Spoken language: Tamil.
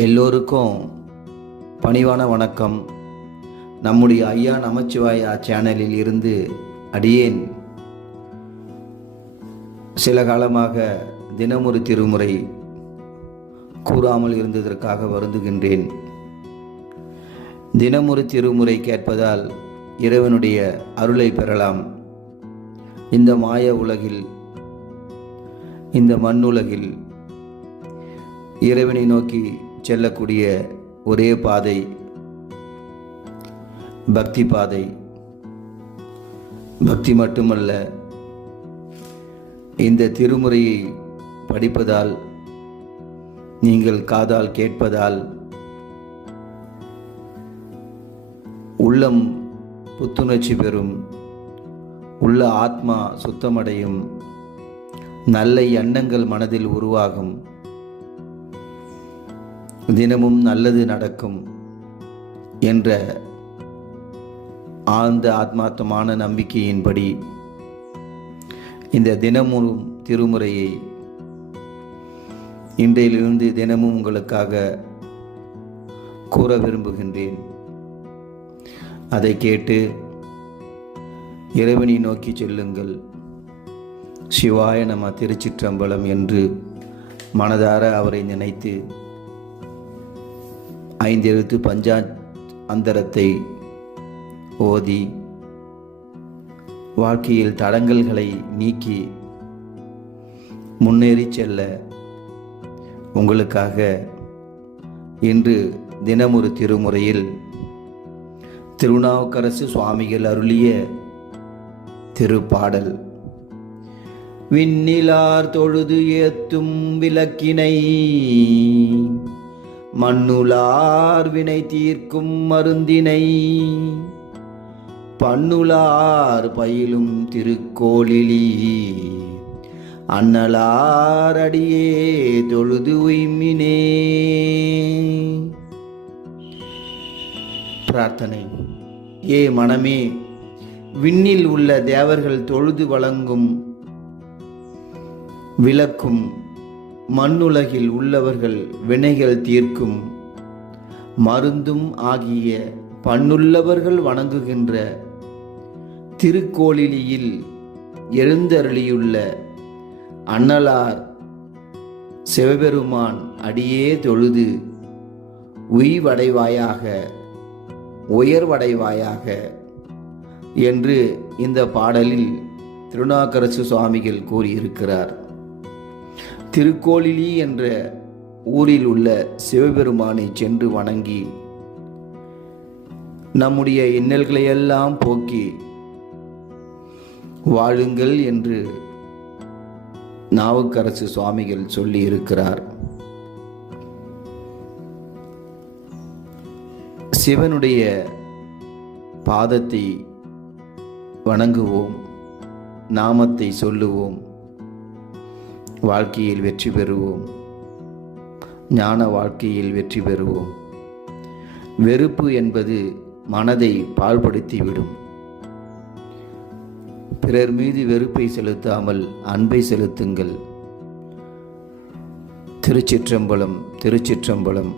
எல்லோருக்கும் பணிவான வணக்கம். நம்முடைய ஐயா நமச்சிவாயா சேனலில் இருந்து அடியேன் சில காலமாக தினமொரு திருமுறை கூறாமல் இருந்ததற்காக வருந்துகின்றேன். தினமொரு திருமுறை கேட்பதால் இறைவனுடைய அருளை பெறலாம். இந்த மாய உலகில், இந்த மண்ணுலகில் இறைவனை நோக்கி செல்லக்கூடிய ஒரே பாதை பக்தி பாதை. பக்தி மட்டுமல்ல, இந்த திருமுறையை படிப்பதால், நீங்கள் காதால் கேட்பதால் உள்ளம் புத்துணர்ச்சி பெறும், உள்ள ஆத்மா சுத்தமடையும், நல்ல எண்ணங்கள் மனதில் உருவாகும், தினமும் நல்லது நடக்கும் என்ற ஆழ்ந்த ஆத்மார்த்தமான நம்பிக்கையின்படி இந்த தினமும் திருமுறையை இன்றையிலிருந்து தினமும் உங்களுக்காக கூற விரும்புகின்றேன். அதை கேட்டு இறைவனை நோக்கி செல்லுங்கள். சிவாய நம, திருச்சிற்றம்பலம் என்று மனதார அவரை நினைத்து 5 எழுத்து பஞ்சாந்தரத்தை ஓதி வாழ்க்கையில் தடங்கல்களை நீக்கி முன்னேறி செல்ல உங்களுக்காக இன்று தினமொரு திருமுறையில் திருநாவுக்கரசு சுவாமிகள் அருளிய திருப்பாடல். விண்ணிலார் தொழுது ஏத்தும் விளக்கினை, மண்ணுளார் வினை தீர்க்கும் மருந்தினை, பண்ணுளார் பயிலும் திருக்கோளிலி, அண்ணலார் அடியே தொழுது உய்மினே. பிரார்த்தனை. ஏ மனமே, விண்ணில் உள்ள தேவர்கள் தொழுது வழங்கும் விளக்கும், மண்ணுலகில் உள்ளவர்கள் வினைகள் தீர்க்கும் மருந்தும் ஆகிய பண்ணுள்ளவர்கள் வணங்குகின்ற திருக்கோளிலியில் எழுந்தருளியுள்ள அண்ணலார் சிவபெருமான் அடியே தொழுது உய்வடைவாயாக, உயர்வடைவாயாக என்று இந்த பாடலில் திருநாவுக்கரசு சுவாமிகள் கூறியிருக்கிறார். திருக்கோளிலி என்ற ஊரில் உள்ள சிவபெருமானை சென்று வணங்கி நம்முடைய இன்னல்களையெல்லாம் போக்கி வாழுங்கள் என்று நாவுக்கரசு சுவாமிகள் சொல்லி இருக்கிறார். சிவனுடைய பாதத்தை வணங்குவோம், நாமத்தை சொல்லுவோம், வாழ்க்கையில் வெற்றி பெறுவோம், ஞான வாழ்க்கையில் வெற்றி பெறுவோம். வெறுப்பு என்பது மனதை பாழ்படுத்திவிடும். பிறர் மீது வெறுப்பை செலுத்தாமல் அன்பை செலுத்துங்கள். திருச்சிற்றம்பலம், திருச்சிற்றம்பலம்.